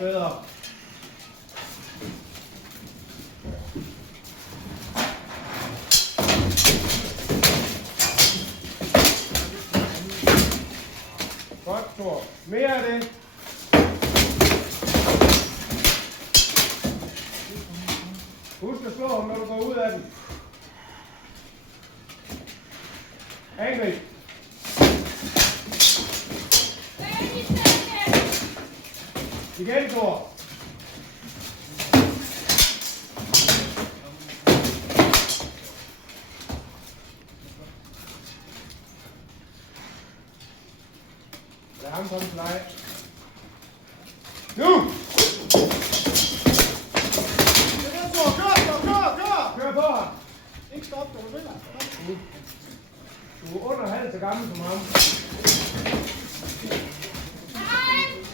meget bedre. Godt, Thor. Mere af det. Husk at slå ham, når du går ud af den. Angrid. Igen, Thor. Lad ham komme til dig. Nu! Kør på ham! Ikke stop, du vil. Du er under halv så gammel som ham.